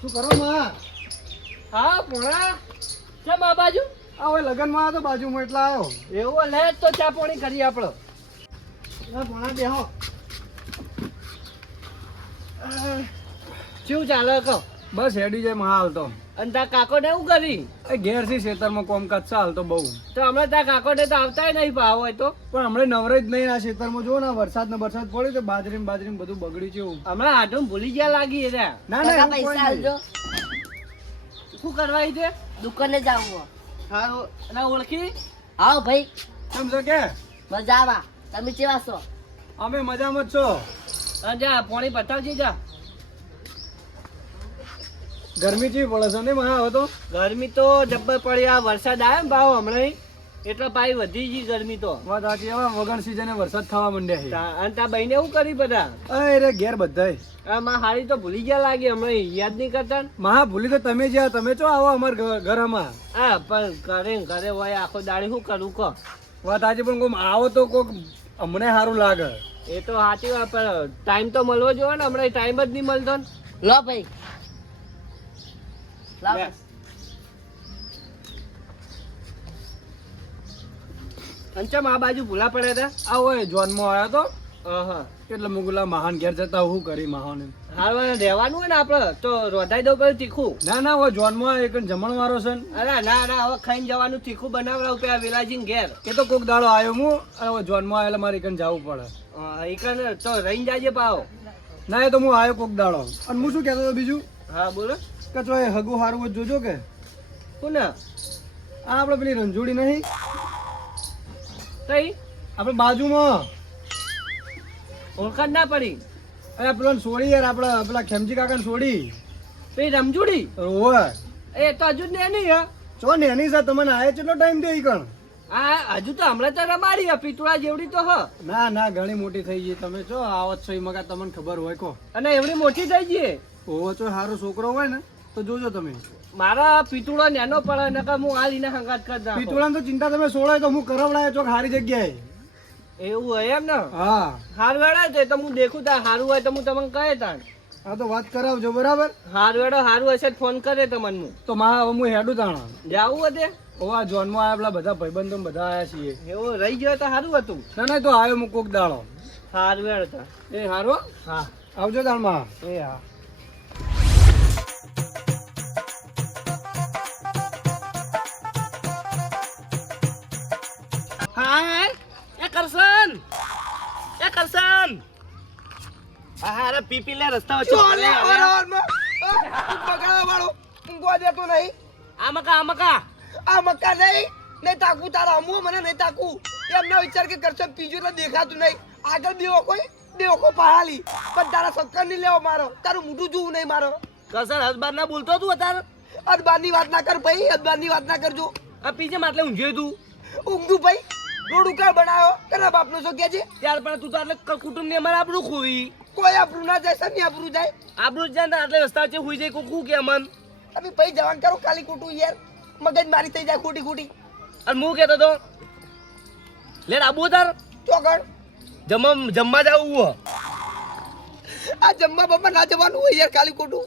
શું કરો માં? હા ભોણા કેમ આ બાજુ? આ હવે લગનમાં આવ્યો તો બાજુમાં એટલા આવ્યો. એવું લે તો ચા પાણી કરીએ આપણો. ભણા બેહો. શું ચાલે કહો? બસ હેડી જાય માં હાલ તો. અને તાર કાકો ને એવું કરી? એ ઘેર થી ખેતરમાં કોમકાજ છે હાલ તો બહુ. તો હમણાં તાર કાકો ને તો આવતાય નહીં ભાવ હોય તો. પણ હમણાં નવરે જ નહીં. આ ખેતરમાં જો ને વરસાદ પડ્યો તો બાજરી બધું બગડ્યું છે એવું. હમણાં આટલું ભૂલી ગયા લાગી રહ્યા. ના ના એવું કોઈ પૈસા નહીં. આલજો. શું કરવા છે? દુકાને જાવું. હારું ના ઓળખી? આવો ભાઈ, સમજો કે મજામાં. તમે કેવા છો? અમે મજામાં જ છો. અને જા પાણી પતાવજી જા. ગરમી ચેવી પડે છે ને માં હવે તો. ગરમી તો જબ્બર પડી. આ વરસાદ આવ્યો ને ભાવ હમણાં એટલે પાછી વધી ગઈ ગરમી તો. વાત સાચી. હવે વગર સીઝને વરસાદ થવા માંડ્યા છે. અને તાર બહેને એવું કરી બધા? અરે ઘેર બધાય. આ માં હારી તો ભૂલી ગયા લાગે હમણાં યાદ નહીં કરતા ને? મહા ભૂલી તો તમે જ્યાં તમે ચો આવો અમાર ઘરમાં. હા પણ ઘરે હોય આખો દાડી શું કરું કહો? વાત સાચી. પણ કોક આવો તો કોક અમને સારું લાગે. એ તો સાચી વાત પણ ટાઈમ તો મળવો જોઈએ ને. હમણાં ટાઈમ જ નહીં મળતો ને. લો ભાઈ, લાવો. અંચમ આ બાજુ ભૂલા પડ્યા હતા? આ હોય જોનમાં આવ્યો તો હા એટલે મુગુલા મહાન ઘેર જતા હું કરી મહાન. હાલ રહેવાનું હોય ને આપડે તો રોધાઈ દઉં પડે તીખું. ના ના હોય જોનમાં એક જમણવારો છે ને. અરે ના ના હવે ખાઈને જવાનું તીખું બનાવડાવું પેલા વિલાજી ઘેર. એ તો કોક દાડો આવ્યો હું અને હવે જોનમાં આવેલા મારે એકન જવું પડે. એકને તો રહીને જાજે પાવો. ના એ તો હું આવ્યો કોક દાડો. અને હું શું કહેતો હતો બીજું હા બોલો. કે જો એ હગું સારું હોય જોજો કે. શું ને? આ આપણે પેલી રંજોડી નહીં કઈ આપણે બાજુમાં ઓળખાણ ના પડી? અરે પેલો છોડી યાર આપણે પેલા ખેમજી કાકાને છોડી. પેલી રમજુડી? હોય એ તો હજુ ને નહીં હે. ચો ને એની સાથે તમને આયે કેટલો ટાઈમ થયો ઈ કણ? આ હજુ તો હમણાં તો રમાડી પિતુળા જેવડી તો હ. ના ના ઘણી મોટી થઈ ગઈ. તમે જો આવત છો એ મગા તમને ખબર હોય કો. અને એવડી મોટી થઈ ગઈ. ઓવો તો સારો છોકરો હોય ને તો જોજો તમે. મારા પિતુળો નેનો પડે નકર હું આ લીને હંગાત કરી નાખું. પિતુળાને તો ચિંતા તમે છોડાય તો હું કરવડાયો ચોક સારી જગ્યાએ. એવું હોય એમ ને? હા હાર વેડા તો હું દેખું તાર હારું હોય તો હું તમને કહે તાર. હા તો વાત કરાવજો બરાબર. હાર વેડો હારું હશે ફોન કરે તમને હું. તો માં હવે હું હેડું તાણા. જાવું હતું? ઓવા જોનમાં આવ્યા પેલા બધા ભાઈબંધો બધા આયા છીએ. એવું રહી ગયો તો સારું હતું. ના ના તો આવ્યો હું કોક દાડો. હાર વેડ તો. એ હારો હા આવજો તાણમાં. એ હા. હા એ કરશન હારે પીપી લે રસ્તા વચ્ચે આ મકા આ મક્કા નહીં તાકું તારા અમુ મને નહીં તાકું એમના વિચાર કે કરશો પીજું તો દેખાતું નહીં આગળ દેવો પહાલી પણ તારા સક્કર નહીં લેવો મારો તારું મોઢું જોવું નહીં મારો કરશન હસબાર ના બોલતો તું અત્યારે? અદબારની વાત ના કર ભાઈ અદબારની વાત ના કરજો આ પીજે માટલે ઊંઘ્યો તું? ઊંઘું ભાઈ રોડ ઉકાર બનાવ્યો કના બાપનો છો કે છે ત્યાર પણ તું તો એટલે કુટુંબ ની અમારે આપણું ખોવી કોઈ આપણું ના જાય સની આપણું જાય આપણું જ જાય ને એટલે રસ્તા વચ્ચે હુઈ જાય કોકું કે મન. અભી ભાઈ જવાન કરો ખાલી ખોટું યાર મગજ મારી થઈ જાય ખોટી અને હું કેતો તો લે આબુ તાર ચોકડ જમવા જાવું હો. આ જમવા બાપા ના જવાનું હોય યાર ખાલી ખોટું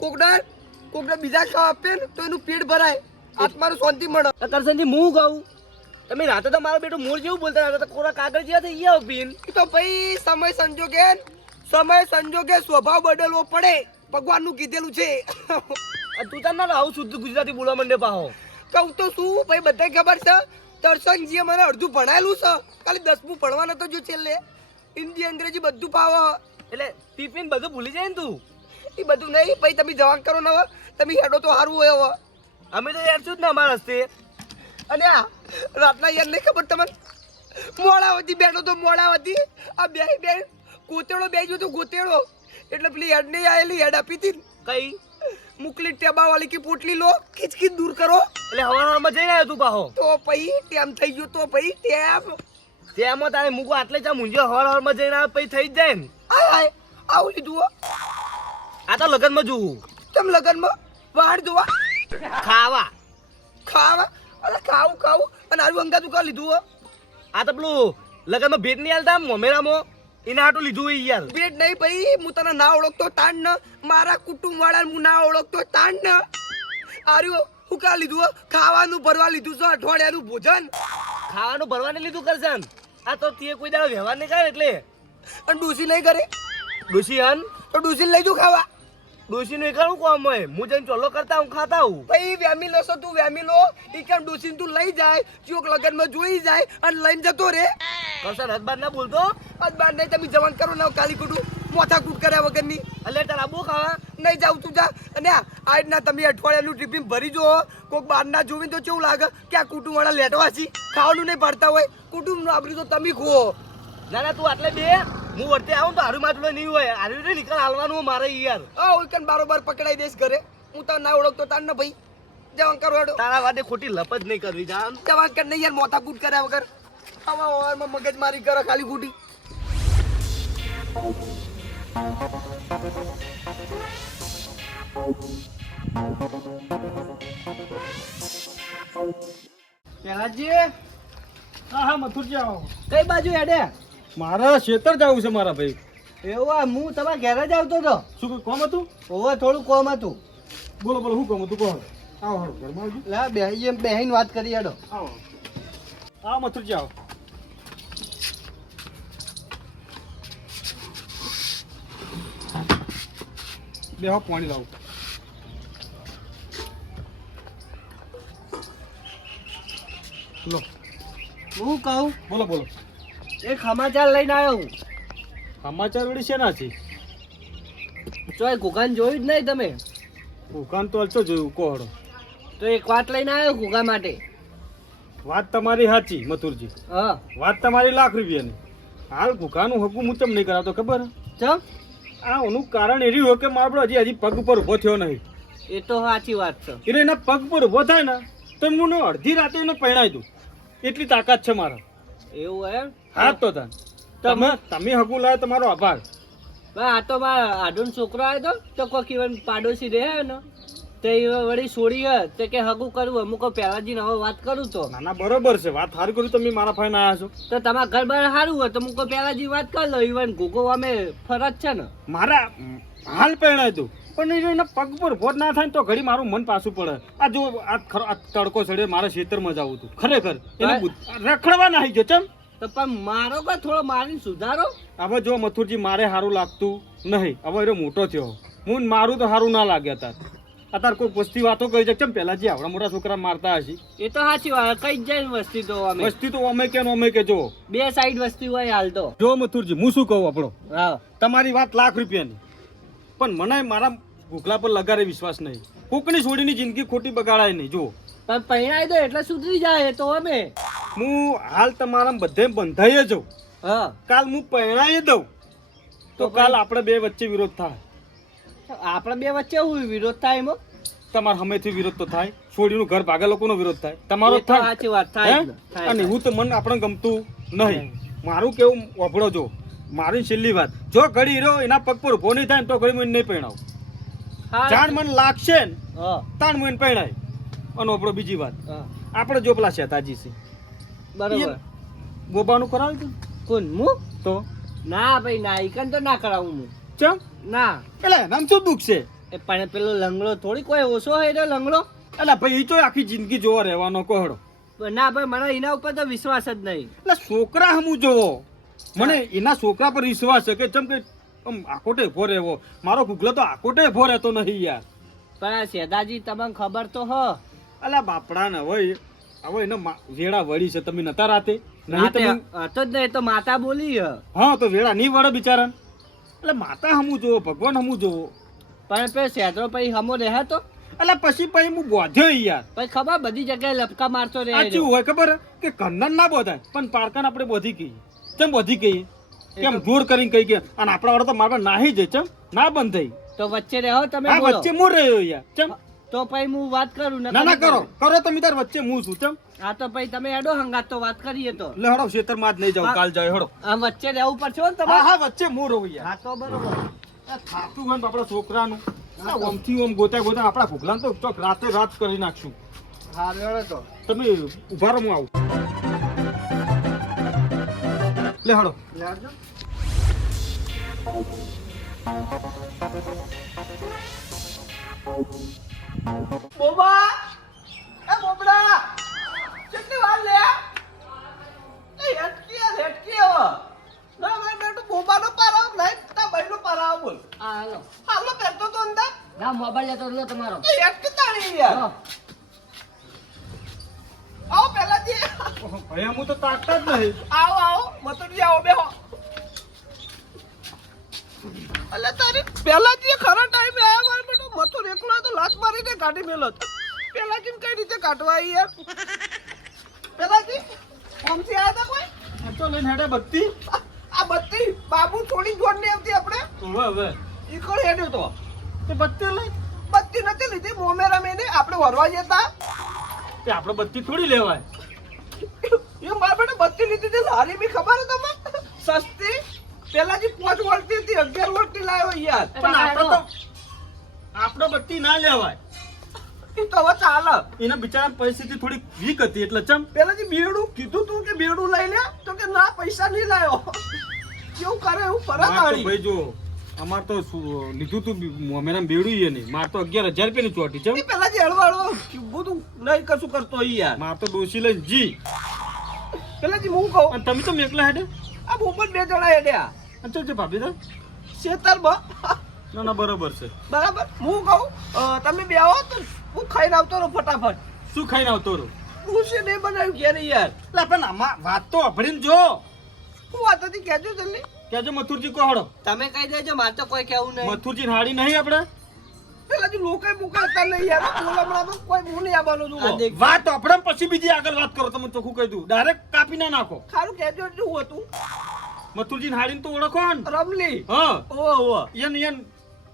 કોકડા બીજા ખાવા આપે ને તો એનું પેટ ભરાય આત્માનું શાંતિ મળે. કરશનજી હું કહું તમે રાતે તો મારો બેટો મોર જેવું બોલતા હતા કોરા કાગળ જેવા થઈ ગયા પીન. એ તો ભાઈ સમય સંજોગે સ્વભાવ બદલવો પડે ભગવાનનું કીધેલું છે. તું તાર ના આવું શુદ્ધ ગુજરાતી બોલવા માંડે પાહો. કહું તો શું ભાઈ બધાય ખબર છે દર્શનજીએ મને અડધું ભણાયેલું છે ખાલી 10મું ભણવા નતો જો છેલ્લે હિન્દી અંગ્રેજી બધું પાવે એટલે ટિફિન બધું ભૂલી જાય ને તું? એ બધું નહીં ભાઈ તમે જવાન કરો ને હવે તમે હેડો તો સારું હોય હવે અમે તો યાર છું જ ને અમારા હસ્તે. અને આ રાતના યાર નહીં ખબર તમને મોડાવતી બેઠો તો મોડાવતી આ બે ગોતેડો બે જો તો ગોતેડો એટલે પેલી હેડ નહીં આવેલી હેડ આપી હતી કઈ મુકલી ટેબા વાળી કી પોટલી લો ખીચકી દૂર કરો એટલે હવામાં જઈને આવ્યો તું પાહો? તો પછી ટેમ થઈ ગયો તો પછી ટેમ તેમાં તારે મૂકો આટલે ચા મુંજો હવામાં જઈને આવે પછી થઈ જ જાય ને. આય આવું લીધું હો આ તો લગનમાં જોવું તેમ લગનમાં વાડ જોવા ખાવા અરે ખાવું અને આરું અંગા તું કા લીધું હો આ તો પેલું લગનમાં ભેટ નહીં હાલતા મોમેરામાં એના હાટું લીધું હોય યાર. વેટ નહીં ભાઈ, હું તને ના ઓળખતો તાણ ન, મારા કુટુંબ વાળા હું ના ઓળખતો તાણ ન. આર્યો હું કા લીધું હો? ખાવાનું ભરવા લીધું છે, અઠવાડિયાનું ભોજન. ખાવાનું ભરવાને લીધું કરશન. આ તો તે કોઈ દાડો વ્યવહાર નહીં કરે એટલે. અને ડૂસી નહીં કરે ડોશી હન તો ડૂસી લઈ જુ ખાવા. ડોશી નું એકલું કામ હોય. હું જઈને ચોલો કરતા હું ખાતા હું. ભાઈ વેમી લો છો તું, વેમી લો. ઈ કેમ ડૂસી તું લઈ જાય, ચોક લગનમાં જોઈ જાય અને લઈને જતો રે. કરશન હદબાદ ના બોલતો. આજ બાર નહીં તમે જવાન કરો ને કાલી કુટું મોથા કૂટ કર્યા વગરની. એટલે તાર આબુ ખાવા. નહીં જાવ તું જા. અને આજના તમે અઠવાડિયાનું ટિફિન ભરી જો, કોઈક બહારના જોવીને તો કેવું લાગે કે આ કુટુંબ વાળા લેટવા છે, ખાવાનું નહીં પાડતા હોય. કુટુંબનું આબરૂ તો તમે ખો. ના ના તું આટલે બે. હું વર્તે આવું તો હારું માટલો નહીં હોય. હારું રે નીકળ હાલવાનું મારે યાર. ઓઈકન બારોબાર પકડાઈ દેશ ઘરે. હું તો ના ઓળખતો તાર ને ભાઈ. જવાન કરો હેડો. તારા વાડે ખોટી લપ જ નહીં કરવી જાન. જવાન કર નહીં યાર, મોથા કૂટ કર્યા વગર. આવા ઓવારમાં મગજ મારી કરો ખાલી ખોટી. પેલાજી હા હા મથુરજી આવો. કઈ બાજુ હેડે? મારા ખેતર જવું છે મારા ભાઈ. એવું આ હું તમારા ઘેર જ આવતો હતો. શું કોઈ કોમ હતું? ઓવે થોડું કોમ હતું. બોલો બોલો, શું કોમ હતું કહો. આવો હાલો ઘરમાં આવજો. લા બેહી એમ બેહીને વાત કરી હેડો. આવો આવો મથુરજી આવો. બેહો પાણી લાવો. લો હું કહું બોલો બોલો. એક સમાચાર લઈને આવ્યો હું. સમાચાર વળી શેના છે? ચોય ઘોઘાને જોયું જ નહીં તમે? દુકાન તો અલચો જોયું કોહડો. તો એક વાત લઈને આવ્યો ઘોઘા માટે. વાત તમારી સાચી મથુરજી, હા વાત તમારી લાખ રૂપિયાની. હાલ ભૂખાનું હકું હું ચમ નહીં કરાવતો ખબર? ચમ? આ ઓનું કારણ એર્યું હોય કે મારો હજી પગ ઉપર ઊભો થયો નહીં. એ તો સાચી વાત છે. એટલે એના પગ પર ઊભો થાય ને તો હું અડધી રાતે એને પરણાવી દઉં, એટલી તાકાત છે મારા. એવું એમ? હા તો તમે હકું લાવ્યો તમારો આભાર. ભાઈ આ તો મારા આડોન છોકરો આવ્યો તો કોક ઇવન પાડોશી રહે ને તે વળી છોડી હે તે કે હગું કરવું. અમુક પહેલાજી હવે વાત કરું તો ના ના બરોબર છે, વાત સારી કરી તમે મારા ફાઈન આવ્યા છો. તો તમારા ઘર બાર સારું હોય તો મુકો પહેલાજી વાત કરી લો. ઇવન ઘોઘો અમે ફરજ છે ને. મારા હાલ પરણાવી દઉં પણ એના પગ પર ઊભો ના થાય ને તો ઘડી મારું મન પાછું પડે. આ જો આ તડકો ચડે મારા ખેતરમાં જવું હતું ખરેખર એને રખડવા ના આવી ગયો ચમ. તો પણ મારો કા થોડો મારીને સુધારો. હવે જો મથુરજી મારે સારું લાગતું નહીં. હવે એ મોટો થયો, હું મારું તો સારું ના લાગે. અત્યારે કોઈ વસ્તી વાતો કરી છે કેમ પેલા જે આવડા મોટા છોકરા મારતા હશે. એ તો સાચી વાત. કઈ જ જાય વસ્તી તો અમે વસ્તી તો અમે કે જો બે સાઈડ વસ્તી હોય હાલ તો. જો મથુરજી હું શું કહું આપણો, હા તમારી વાત લાખ રૂપિયાની પણ મને મારા ભૂખલા પર લગારે વિશ્વાસ નહીં. કોકની છોડીની જિંદગી ખોટી બગાડાય નહીં. જો પણ પહેણાઈ દો એટલે સુધરી જાય તો અમે. હું હાલ તમારા બધે બંધાઈ જાઉં. હા કાલ હું પહેણાઈ દઉં તો કાલ આપણે બે વચ્ચે વિરોધ થાય. આપણે બે વચ્ચે હું વિરોધ થાય એમાં? તમારા હમેથી વિરોધ તો થાય, છોડીનું ઘર ભાગા લોકોનો વિરોધ થાય, તમારો એ તો થાય. સાચી વાત થાય જ ને, હે? થાય, અને થાય. હું તો મન આપણે ગમતું નહીં. મારું કેવું વાપરો જો, મારી છેલ્લી વાત, જો ઘડી રહ્યો એના પગ પર ઉભો નહીં થાય ને તો ઘડી મને નહીં પહેણાવું. હા, જાણ મને લાગશે ને હા, તાણ મને પહેણાય. અને આપણો બીજી વાત, હા, આપણે જો પેલા શેતાજી છે બરોબર. ગોબાનું કરાવી દઉં કોણ હું? તો ના ભાઈ ના, ઈકન તો ના કરાવું હું. ચમ ના એટલે નામ શું દુઃખ છે? એ પણ પેલો લંગડો થોડી કોઈ ઓછો હોય તો લંગડો. એટલે ભાઈ એ તો આખી જિંદગી જોવા રહેવાનો કોહડો. ના ભાઈ મને એના ઉપર તો વિશ્વાસ જ નહીં. એટલે છોકરા હમું જોવો, મને એના છોકરા પર વિશ્વાસ છે કે ચમ કે આમ આકોટે ઉભો રહેવો. મારો ગુગલો તો આકોટે ઉભો રહેતો નહીં યાર. પણ આ શેદાજી તમને ખબર તો હ. અલા બાપડા ને હવે એને વેળા વળી છે. તમે નતા રાતે નહીં રાતે તમે? હતો જ નહીં તો માતા બોલી હ. હા તો વેળા નહીં વળે બિચારા. એટલે માતા હમું જોવો, ભગવાન હમું જોવો. પણ પેલો શેદરો પછી હમો રહે તો એટલે પછી હું બોધ્યો યાર. પછી ખબર બધી જગ્યાએ લપકા મારતો રહે. સાચું હોય ખબર કે કન્નન ના બોધાય પણ પારકાન આપણે બોધી કહીએ. કેમ બોધી કહીએ? કેમ જોર કરીને કહી ગયા? અને આપણા વાળા તો મારવા નાહી જાય ચમ ના બંધ થઈ. તો વચ્ચે રહો તમે. હા બોલો. વચ્ચે હું રહ્યો યાર ચમ. તો પછી હું વાત કરું ને. ના ના કરો કરો તમે તાર વચ્ચે હું છું ચમ. હા તો પછી તમે હેડો હંગાત તો વાત કરીએ તો. એટલે હડો ખેતરમાં જ નહીં જાવ, કાલ જાય હડો. આ વચ્ચે રહેવું પડશે હો ને હા તમારે. હા વચ્ચે હું રહું યાર. હા તો બરોબર. થાતું હોય ને આપણા છોકરાનું ઓમથી ઓમ ગોતા ગોતા આપણા ભૂખલાને તો ચોક રાતે રાત કરી નાખશું. હા હેડો તો. તમે ઉભા રહો, હું આવું. લે હડો. લેડજો. બોબા એ બોબડા કેટલી વાર લે એ હેટકી હવે ના મેં તો બોબાનો પારાવ નહીં તા ભાઈનો પારાવ બોલ હા હાલો હાલો પેટો તો અંદર ના મોબાઈલ લેતો લો તમારો એ હેટકી તાણી યાર લો. આવો પેલા જે ભાઈ હું તો તાકતા જ નહીં. આવો મતલબ આવો બેહો અલે તારી પેલા જે ખરા ટાઈમે આયા માર બેટો મતો એકલો તો લાત મારીને કાઢી મેલો પેલા જીન કઈ રીતે કાઢવા આવી યાર પેલા જી કોમથી આયા તા કોઈ આ તો લઈને હેડે બત્તી. આ બત્તી બાબુ છોડી જોડ ને આવતી આપણે હવે ઈ કોણ હેડ્યો તો તે બત્તી લઈ બત્તી નથી લીધી મોમેરા મેને આપણે વરવા જતા તે આપણે બત્તી થોડી લેવાય. એ માર બેટો બત્તી લીધી તે લારી બી ખબર હે તમને સસ્તી પેલા જે 5 વોલ્ટની હતી 11 વોલ્ટની લાવ્યો યાર પણ આપણે બત્તી ના લેવાય. એ તો હવે ચાલે એના બિચારા પરિસ્થિતિ થોડી વીક હતી એટલે ચમ પેલા જે બેડું કીધું તું કે બેડું લઈ લે તો કે ના પૈસા નહીં લાયો કેવું કરે એવું પરત માર તો આવી ભાઈ જો અમાર તો લીધું તું મોમેરામ બેડું ઈ નહીં. માર તો 11,000 રૂપિયાની ચોટી છે. એ પેલા જે હળવાળો બધું નહીં કશું કરતો ઈ યાર માર તો ડોસી લઈને જી. પેલા જે હું કહું અને તમે તો એકલા હેડે આ બોબન 2 જણા હેડ્યા અચ્છા છે ભાભી તો શેતરમાં ના ના બરોબર છે. બરાબર હું કહું તમે બે આવો તો હું ખાઈને આવતો રહું ફટાફટ શું ખાઈને આવતો રહો? હું છે નહીં બનાવ્યું ઘેર યાર એટલે પણ આમાં વાત તો અભડીને જો હું વાત હતી કહેજો જલ્દી કેજો મથુરજી કોહડો તમે કહી દેજો મારે તો કોઈ કેવું નહીં. મથુરજી હાડી નહીં આપણે પેલા જે લોકો મુકાતા નહીં યાર બોલામણામાં કોઈ હું નહીં આવવાનું આ જુઓ દેખ. વાત આપણે પછી બીજી આગળ વાત કરો. તમે ચોખ્ખું કહી દઉં ડાયરેક્ટ કાપી ના નાખો. ખારું કહેજો શું હતું મથુરજી હાડીને તો ઓળખો ને. રમલી હા ઓહો એન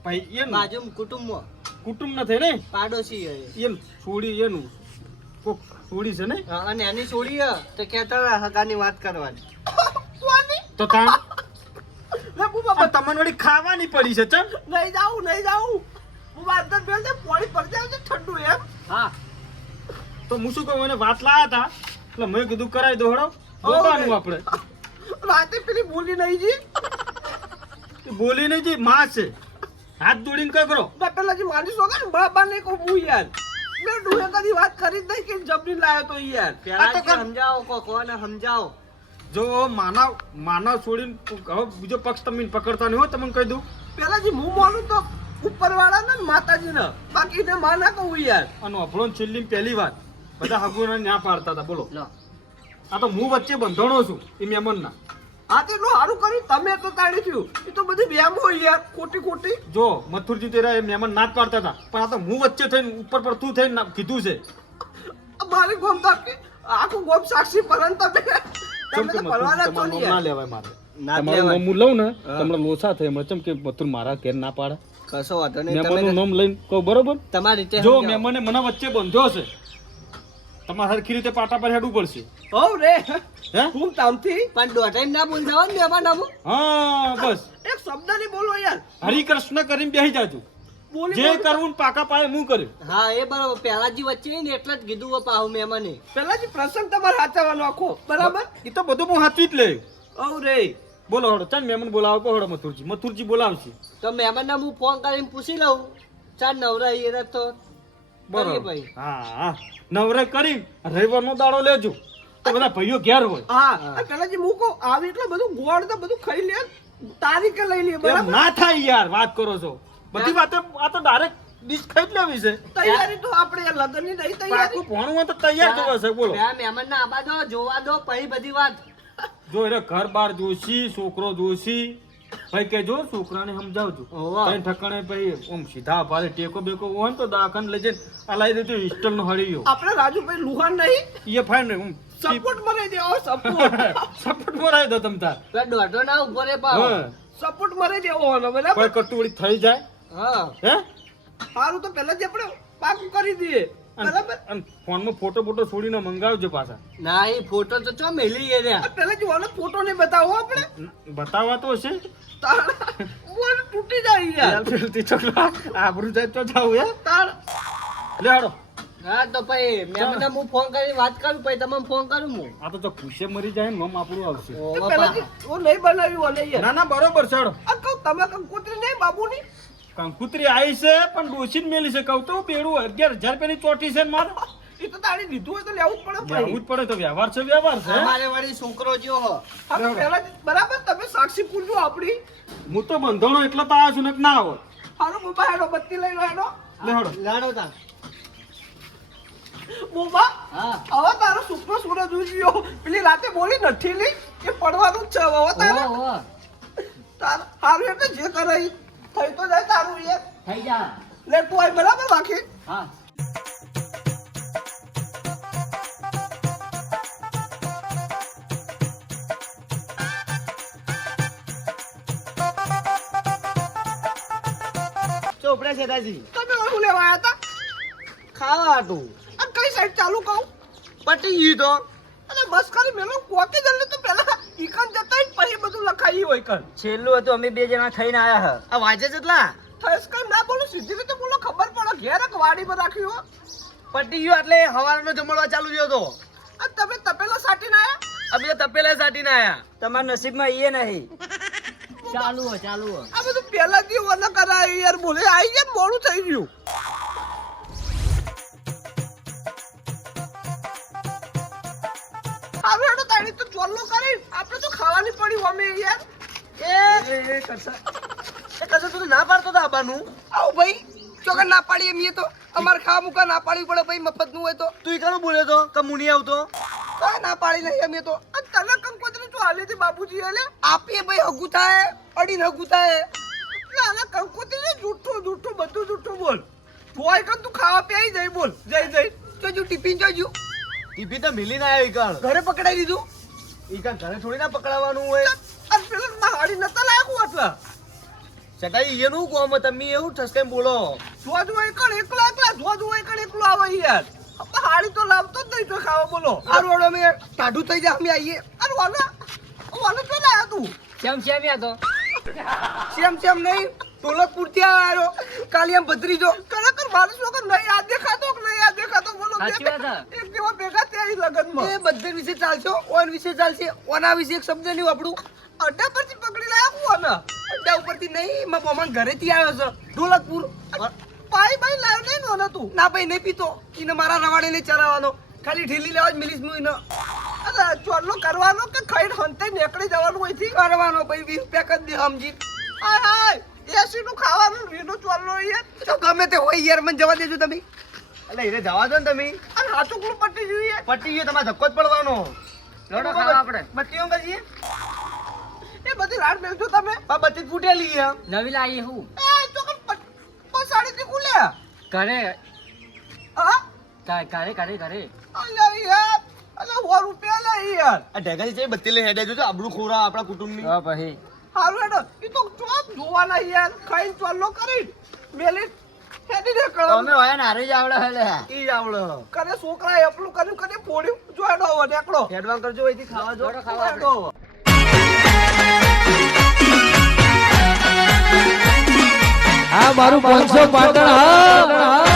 ભાઈ એન બાજુ કુટુંબમાં કુટુંબ નથી ને પાડોશી હે. એન છોડી એનું કોક છોડી છે ને હા, અને એની છોડી હે તો કહેતા હગાની વાત કરવાની. સ્વાની તો તાણ લે બુબા તમને વળી ખાવાની પડી છે ચમ. નહીં જાઉં બુબા અંદર બેલ દે પાણી પર જાવ છે ઠંડુ એમ હા તો હું શું કહું એને વાત લાયા હતા એટલે મેં કીધું કરાવી દો હળો જોવાનું આપણે. રાતે પેલી બોલી નહીં જી એ બોલી નહીં જી માં છે હાથ જોડીને કઈ કરો. ના પેલા જે મારી સોગા ને બાબા ને કો હું યાર મેં ડોહે કદી વાત કરી જ નહીં કે જબરી લાયો તો યાર પેલા આ તો જે સમજાવો કોને સમજાવો. જો માનવ છોડીને હવે બીજો પક્ષ તમે પકડતા નહીં હો તમને કહી દઉં. પેલા જે હું માનું તો ઉપરવાળા ને માતાજી ને બાકી ને માં ના કહું યાર અને આપણો છેલ્લી પહેલી વાત બધા હગુના ન્યા પાડતા હતા બોલો. લો આ તો હું વચ્ચે બંધણો છું એ મહેમાનના. આ તો એટલું સારું કર્યું તમે તો તાળી થયું એ તો બધી વ્યામ હોય યાર ખોટી જો મથુરજી તેરા એ મહેમાન ના જ પાડતા હતા પણ આ તો હું વચ્ચે થઈને ઉપર પર તું થઈને કીધું છે. મારી ગોમ તો આખું ગોમ સાક્ષી પરંતુ તમે ચમ કે તો ભરવાના જ છો તમારું ને નામ ના યાર લેવાય મારે. ના તમારું લેવાય. નામ હું લઉં ને તમને લોસા થાય એમાં ચમ કે મથુર મારા ઘેર ના પાડે. કશો વાંધો નહીં. મહેમાનનું તમે નામ લઈને કહું બરોબર. તમારી રીતે જો સમજાવો. મહેમાને મને વચ્ચે બંધ્યો છે તમારે હરખી રીતે પાટા પર હેડવું પડશે. હોવ રે હે હું તામથી પણ દોઢાઈ ના બોલ જાવ ને મહેમાન આવું. હા બસ એક શબ્દ નહીં બોલો યાર હરિકૃષ્ણ કરીને બેસી જાજો. બોલી જે કરવું ને પાકા પાયે હું કર્યું. હા એ બરોબર. પેલાજી વચ્ચે ને એટલે જ કીધું હો પાહુ મહેમાને. પેલા જે પ્રસંગ તમારે સાચવવાનો આખો બરાબર એ તો બધું હું હાચવી જ લે. હોવ રે બોલો હળો ચાલ મહેમાન બોલાવો કહો હળો મથુરજી બોલાવશે. તો મહેમાનને હું ફોન કરીને પૂછી લઉં ચાર નવરા એ તો કરીએ બરોબર ભાઈ. હા નવરે કરી રવિવારનો દાડો લેજો તો બધા ભાઈઓ ઘેર હોય. હા અને પેલા જે મૂકો આવી એટલે બધું ગોળ તો બધું ખાઈ લે તારીખે લઈ લે એમ બરાબર ના થાય યાર વાત કરો છો બધી વાતો આ તો ડાયરેક્ટ ડીશ ખાઈ જ લેવી છે. તૈયારી તો આપણે લગ્ન ની નહીં તૈયારી પાકું ભણવું હોય તો તૈયાર જોવે છે બોલો. પેલા મહેમાનને આબા દો જોવા દો પછી બધી વાત. જો એટલે ઘર બાર જોશી છોકરો જોશી ભાઈ કેજો છોકરાને સમજાવજો. હોવે. કઈ ઠકાણે ભાઈ આમ સીધા ભારે ટેકો બેકો હોય ને તો દાખલ લઈ જઈને આ લાવી દેજો ઇસ્ટલ નો હળીયો આપણે રાજુભાઈ લુહાન નહીં એ ફાઈન સપોર્ટ મરે દેવો સપોર્ટ સપોર્ટ મોરાય દો તમ તાર. પેલા દોઢો ના ઉભો રે પાહુ. હા સપોર્ટ મરે દેવો ને બરાબર કોઈ કટુવડી થઈ જાય હા હે સારું તો પહેલા જ આપણે પાકું કરી દઈએ બરાબર અને ફોનમાં ફોટો બોટો છોડીને મંગાવજો પાછા. ના એ ફોટો તો ચો મેલી એ રહ્યા. પહેલા જ ઓલો ફોટો ને બતાવો આપણે બતાવવા તો હશે બોલ તૂટી જાય યાર પેલથી છોકરા આબરૂ જાય તો જાવ હે તાર લે હાડો હા તો પછી મેમને હું ફોન કરી વાત કરું પછી તમને ફોન કરું હું. આ તો ભૂસે મરી જાય ને મમ આપણું આવશે. ઓવા પહેલાથી પા. હું નહીં બનાવ્યું અને યાર ના ના બરોબર છે. આ કહું તમે કંકોત્રી નહીં બાબુની કંકુતરી આવી છે પણ ડોશી મેલી છે. કહું તો બેડું 11,000 રૂપિયાની ચોટી છે ને મારે એ તો તારી લીધું હોય તો લેવું જ પડે લેવું જ પડે તો વ્યવહાર છે વ્યવહાર છે. અમારે વળી છોકરો જ્યો હો. હા તો પહેલાથી બરાબર તમે સાક્ષી પૂરજો આપણી હું તો બંધણો એટલે તો આવ્યો છું ને ના આવો. હાલો મોબા હેડો બત્તી લઈને હેડો લેહડો. લાડો તા. મોબા હા. હવે તારો સુપનો સૂરજ ઉજ્યો પેલી રાતે બોલી નથી લી એ પડવાનું જ છે હવે તારે ઓવા. તાર હારું એટલે જે કરે ઈ થઈ તો જાય તારું યાર થઈ જા. લે તું આય બરાબર રાખી હા. ચોપડે છે દાદી તમે ઓલું લેવા આયા હતા ખાવા હતું આ કઈ સાઈડ ચાલુ કહું પટી ગયું તો અને બસ ખાલી મેલો કોકે જલ્દી તો પેલા ઈકન જતા જ પછી બધું લખાઈ હોય કન છેલ્લું હતું અમે 2 જણા થઈને આયા હ આ વાંચે કેટલા થઈસ કઈ ના બોલો સીધી રીતે બોલો ખબર પડે ઘેર એક વાડીમાં રાખ્યું હો. પટી ગયું એટલે હવારનો જમણવા ચાલુ થયો તો આ તમે તપેલા સાટીને આયા અમે તપેલા સાટીને આયા તમારા નસીબમાં એ નહીં ચાલુ હો ચાલુ હો. આ બધું પહેલાથી વન કરાય યાર બોલે આઈ ગયા ને મોડું થઈ ગયું હારું હેડો તાણી તો ચોલ્લો કરી આપણે તો ખાવાની પડી અમે યાર એ કશું તું ના પાડતો તો આબાનું આવ ભાઈ ચોકર ના પાડી એમ તો અમાર ખાવા મુકા ના પાડવી પડે ભાઈ મફત નું હોય તો તું કણું બોલ્યો તો કે મુની આવતો કોઈ ના પાડી નહીં અમે તો આ તને કંકોત્રી તો હાલી હતી બાબુજી એટલે આપીએ ભાઈ હગું થાય અડીને હગું થાય ના ના કંકોત્રી જૂઠું જૂઠું બધું જૂઠું બોલ તોય કન તું ખાવા પીઈ જઈ બોલ જઈ જઈ જોજુ ટિફિન જોજુ ટીપી તો મિલી ના આવ્યો ઈકણ ઘરે પકડાઈ દીધું ઈકણ ઘરે થોડી ના પકડાવાનું હોય અને પેલો ના હાડી નતા લાયકું એટલે ચટાઈ એનું કોમ તમે એવું ઠસકાઈ બોલો જોજુ એકણ એકલો એકલા જોજુ એકણ એકલો આવે યાર આપણે હાડી તો લાવતો જ નહીં તો ખાવા બોલો આરું વાળો અમે ટાઢું થઈ જાય અમે આવીએ અરે વાલો તો લાયા તું શેમ યા તો. સેમ નહીં દોલતપુર થી આવ્યો કાલી આમ ભત્રીજો ખરેખર માણસ લોકો નહીં યાદ દેખાતો કે નહીં યાદ દેખાતો બોલો સાચી વાત હે. એક જેવા ભેગા થયા લગનમાં એ બધે વિશે ચાલશો ઓન વિશે ચાલશે ઓના વિશે એક શબ્દ નહીં આપણું અડ્ડા પરથી પકડી લાયા કોને અડ્ડા ઉપરથી નહીં મારા મામા ઘરેથી આવ્યો છે દોલતપુર પાઈ બાઈ લાવ્યો નહીં નોનો તું ના ભાઈ નહીં પીતો એને મારા રવાડે નહીં ચલાવવાનો ખાલી ઢીલી લેવા જ મિલીશ હું એને અરે ચોરલો કરવાનો કે ખાઈને હંતે નીકળી જવાનું હોય થી કરવાનો ભાઈ 20 રૂપિયા કરી દે સમજી હાય હાય એસી નું ખાવાનું રીનો ચોરલો યાર તો ગમે તે હોય યાર મને જવા દેજો તમે એટલે એને જવા દો ને તમે અને હાચું કુલ પટી જોઈએ પટી ગયો તમારે ધક્કો જ પડવાનો લોડો ખાવા આપણે. બત્તીઓ કરીએ એ બધી રાડ મેલજો તમે આ બત્તી ફૂટેલી છે નવી લાવી હું એ તો પસાડી થી કુલે ઘરે હા ઘરે અલ્યા યાર અલ્યા 100 રૂપિયા લે યાર આ ઢેગાની છે બત્તી લઈ હેડે જો આબરૂ ખોરા આપણા કુટુંબની હા પછી હારું હેડો ઈ તો ચોપ જોવાના યાર ખાઈને ચોલ્લો કરી મેલી હેડી દે કળમ તમે હોય ને હારી જ આવડે હલે. ઈ જ આવડે કરે છોકરાએ અપલું કર્યું કરે ફોડ્યું જો હેડો હવે નેકળો હેડવાન કરજો અહીંથી ખાવા જો લોડો ખાવા આપણે. હેડો હવે. આ મારું 500 પાટણ હા